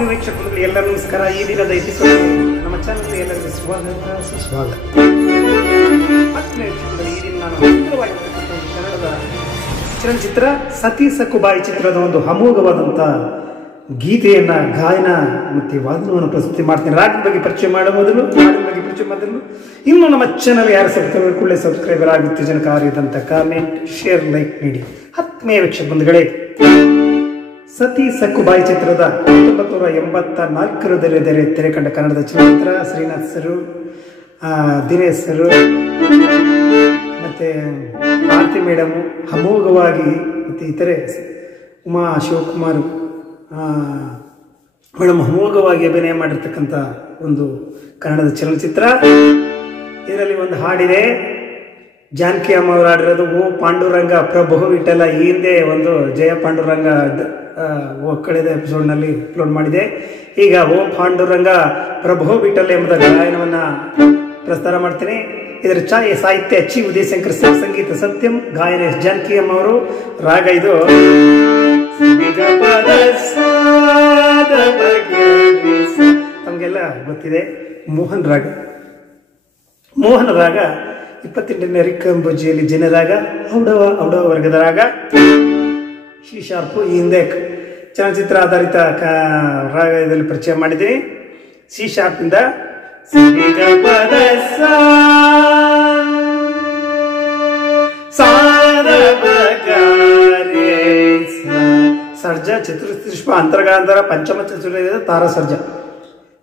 ಆತ್ಮೀಯ ವೀಕ್ಷಕರಿಗೆ ಎಲ್ಲರೂ ನಮಸ್ಕಾರ. ಈ ದಿನದ ಎಪಿಸೋಡ್ ನಮ್ಮ ಚಾನಲ್ ಎಲ್ಲರಿಗೂ ಸ್ವಾಗತ ಸುಸ್ವಾಗತ. ಆತ್ಮೀಯ ವೀಕ್ಷಕರಿಗೆ ಈ ದಿನ ನಾನು ಸುಂದರವಾಗಿರ್ತಕ್ಕಂಥ ಕನ್ನಡದ ಚಲನಚಿತ್ರ ಸತಿ ಸಕ್ಕುಬಾಯಿ ಚಿತ್ರದ ಒಂದು ಅಮೋಘವಾದಂಥ ಗೀತೆಯನ್ನ ಗಾಯನ ಮತ್ತು ವಾದನವನ್ನು ಪ್ರಸ್ತುತಿ ಮಾಡ್ತೀನಿ. ರಾಗದ ಬಗ್ಗೆ ಪರಿಚಯ ಮಾಡೋ ಮೊದಲು ಇನ್ನು ನಮ್ಮ ಚಾನಲ್ ಯಾರು ಕೂಡಲೇ ಸಬ್ಸ್ಕ್ರೈಬರ್ ಆಗುತ್ತೆ ಜನಕಾರಿದಂಥ ಕಾಮೆಂಟ್ ಶೇರ್ ಲೈಕ್ ನೀಡಿ. ಆತ್ಮೀಯ ವೀಕ್ಷಕ ಬಂಧುಗಳೇ, ಸತಿ ಸಕ್ಕುಬಾಯಿ ಚಿತ್ರದ 1984ರಲ್ಲಿ ತೆರೆ ಕಂಡ ಕನ್ನಡದ ಚಲನಚಿತ್ರ. ಶ್ರೀನಾಥ್ ಸರು, ದಿನೇಶ್ ಸರು ಮತ್ತೆ ಆರತಿ ಮೇಡಮು ಅಮೋಘವಾಗಿ ಮತ್ತು ಇತರೆ ಉಮಾ ಶಿವಕುಮಾರ್ ಮೇಡಮ್ ಅಮೋಘವಾಗಿ ಅಭಿನಯ ಮಾಡಿರ್ತಕ್ಕಂಥ ಒಂದು ಕನ್ನಡದ ಚಲನಚಿತ್ರ. ಇದರಲ್ಲಿ ಒಂದು ಹಾಡಿದೆ, ಜಾನಕಿ ಅಮ್ಮ ಅವರು ಹಾಡಿರೋದು ಓ ಪಾಂಡುರಂಗ ಪ್ರಭು ವಿಠಲ. ಈ ಹಿಂದೆ ಒಂದು ಜಯ ಪಾಂಡುರಂಗ ಕಳೆದ ಎಪಿಸೋಡ್ನಲ್ಲಿ ಅಪ್ಲೋಡ್ ಮಾಡಿದೆ. ಈಗ ಓ ಪಾಂಡುರಂಗ ಪ್ರಭು ವಿಠಲ ಎಂಬ ಗಾಯನವನ್ನು ಪ್ರಸ್ತಾರ ಮಾಡ್ತೀನಿ. ಇದರ ಸಾಹಿತ್ಯ ಚಿ ಉದಯಶಂಕರ್, ಸಂಗೀತ ಸತ್ಯಂ, ಗಾಯನ ಜಾನಕಿ ಅಮ್ಮ ಅವರು. ರಾಗ ಇದು ತಮಗೆಲ್ಲ ಗೊತ್ತಿದೆ, ಮೋಹನ್ ರಾಗ. ಮೋಹನ ರಾಗ 28ನೇ ರಿಕ್ಕಂಬುಜಿಯಲ್ಲಿ ಜನರಾಗ, ಔಡವ ವರ್ಗದ ರಾಗ. ಸಿ ಶಾರ್ಪು ಈ ಹಿಂದೆ ಚಲನಚಿತ್ರ ಆಧಾರಿತ ರಾಗದಲ್ಲಿ ಪರಿಚಯ ಮಾಡಿದ್ದೀನಿ. ಸಿ ಶಾರ್ಪಿಂದ ಸರ್ಜ, ಚತುರ್ಪುಷ್ಪ, ಅಂತರ್ಗಾಂಧಾರ, ಪಂಚಮ ಚತುರ್ದೈವತ, ತಾರಾ ಸರ್ಜ.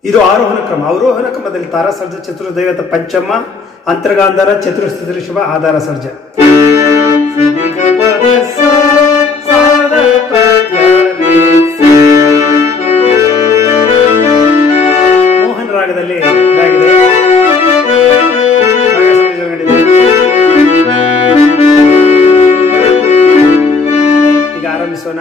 ಇದು ಆರೋಹಣ ಕ್ರಮ. ಅವರೋಹಣ ಕ್ರಮದಲ್ಲಿ ತಾರಾ ಸರ್ಜ, ಚತುರ್ದೈವತ, ಪಂಚಮ, ಅಂತರ್ಗಾಂಧಾರ, ಚತುರ್ಪುಷ್ಪ, ಆಧಾರ ಸರ್ಜ. ಮೋಹನ್ ರಾಗದಲ್ಲಿ ಇದಾಗಿದೆ. ಈಗ ಆರಂಭಿಸೋಣ.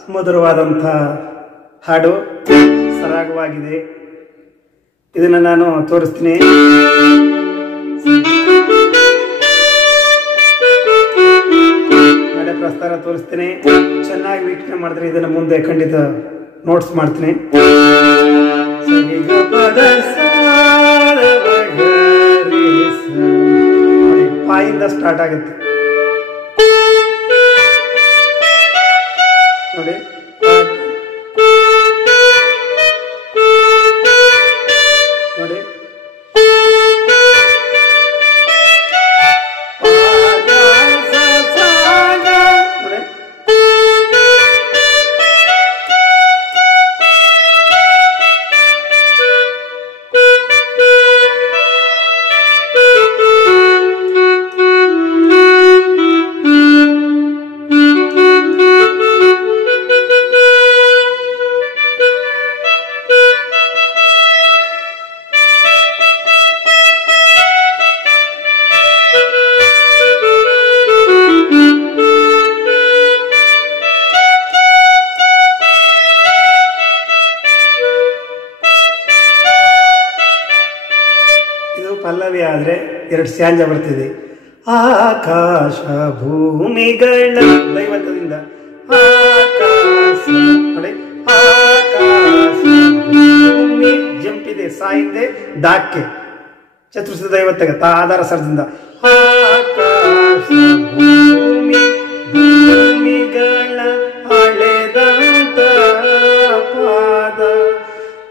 ಸುಮಧುರವಾದಂಥ ಹಾಡು, ಸರಾಗವಾಗಿದೆ. ಇದನ್ನು ನಾನು ತೋರಿಸ್ತೀನಿ. ನಡೆ ಪ್ರಸ್ತಾರ ತೋರಿಸ್ತೀನಿ. ಚೆನ್ನಾಗಿ ವೀಕ್ಷಣೆ ಮಾಡಿದ್ರೆ ಇದನ್ನು ಮುಂದೆ ಖಂಡಿತ ನೋಟ್ಸ್ ಮಾಡ್ತೀನಿ. ಪಾಯಿಂದ ಸ್ಟಾರ್ಟ್ ಆಗುತ್ತೆ ನೋಡಿ. ನೋಡಿ ಪಲ್ಲವಿ ಆದರೆ 2 ಸ್ಯಾಂಜ ಬರ್ತಿದೆ. ಆಕಾಶ ಭೂಮಿಗಳ ದೈವತ್ವದಿಂದ ಆಕಾಶ ನೋಡಿ, ಆಕಾಶ ಭೂಮಿ ಜಂಪಿದೆ, ಸಾಯಿಂದೆ ದಾಕ್ಕೆ ಚತುರ್ಥ ದೈವತ್ವಗೆ ಆಧಾರ ಸರ್ದಿಂದ ಆಕಾಶ ಭೂಮಿ ಭೂಮಿಗಳ ಹಳೆದಂತ ಪಾದ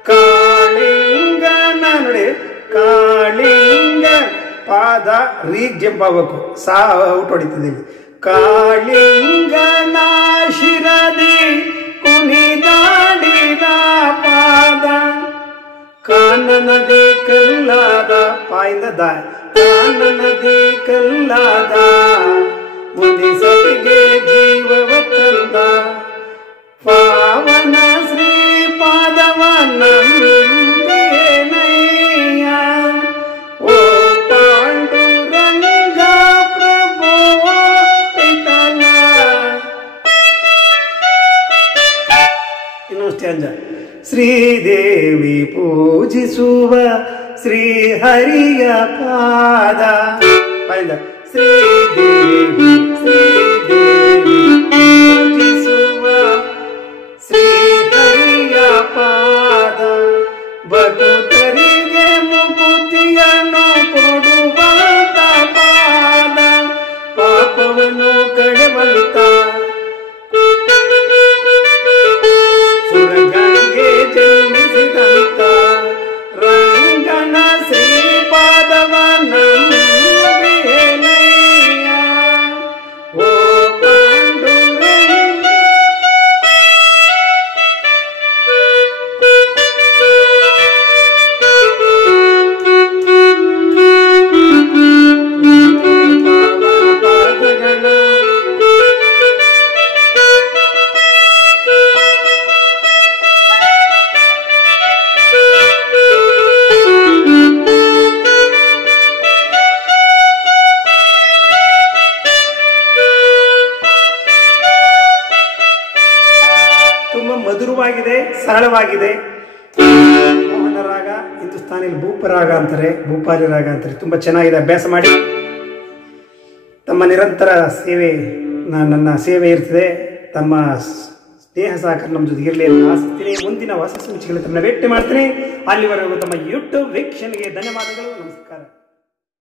ಕಾಳಿಂಗನ ನೋಡಿ, ಕಾಳಿಂಗ ಪಾದ ರೀಗ್ ಜಂಪ್ ಆಗ್ಬೇಕು, ಸಾ ಔಟ್ ಹೊಡಿತಿದೆ ಇಲ್ಲಿ. ಕಾಳಿಂಗನ ಶಿರದಿ ಕುಣಿದಾಡಿದ ಪಾದ ಕಾನನದಿ ಕಲ್ಲಾದ ಪಾಯಿಂದ ದ ಕಾನನದಿ ಕಲ್ಲಾದ ಮುನಿಸತಿಗೆ ಜೀವವ ತಂದ ಪಾವನ ಶ್ರೀ ಪಾದವನ ಶ್ರೀದೇವಿ ಪೂಜಿಸುವ ಶ್ರೀಹರಿಯ ಪಾದ ಪಾಯಿಂದ ಶ್ರೀದೇವಿ ಪೂಜಿಸುವ ಶ್ರೀಹರಿಯ ಪಾದ ಭಕ್ತರಿಗೆ ಮುಕುತಿಯನ್ನು ಕೊಡುವಂತ ಪಾದ ಪಾಪವನ್ನು ಕಳೆವಂತ ಜನ್ಮಿಸಿದಂತ ರಂಗನ ಶ್ರೀಪಾದವನ ಓ ಪಾಂಡುರಂಗ. ಮಧುರವಾಗಿದೆ, ಸರಳವಾಗಿದೆ. ಮೋಹನ ರಾಗ, ಹಿಂದೂಸ್ತಾನಿಯಲ್ಲಿ ಭೂಪ ರಾಗ ಅಂತಾರೆ, ಭೂಪಾಲಿ ರಾಗ ಅಂತಾರೆ. ತುಂಬ ಚೆನ್ನಾಗಿದೆ. ಅಭ್ಯಾಸ ಮಾಡಿ. ತಮ್ಮ ನಿರಂತರ ಸೇವೆ, ನನ್ನ ಸೇವೆ ಇರ್ತದೆ. ತಮ್ಮ ಸ್ನೇಹ ಸಹಕಾರ ನಮ್ಮ ಜೊತೆಗೆ ಇರಲಿ ಅಂತ ಆಶಿಸ್ತೀನಿ. ಮುಂದಿನ ಹೊಸ ಸಂಚಿಕೆಯಲ್ಲಿ ತಮ್ಮನ್ನ ಭೇಟಿ ಮಾಡ್ತೀನಿ. ಅಲ್ಲಿವರೆಗೂ ತಮ್ಮ ಯೂಟ್ಯೂಬ್ ವೀಕ್ಷಣೆಗೆ ಧನ್ಯವಾದಗಳು. ನಮಸ್ಕಾರ.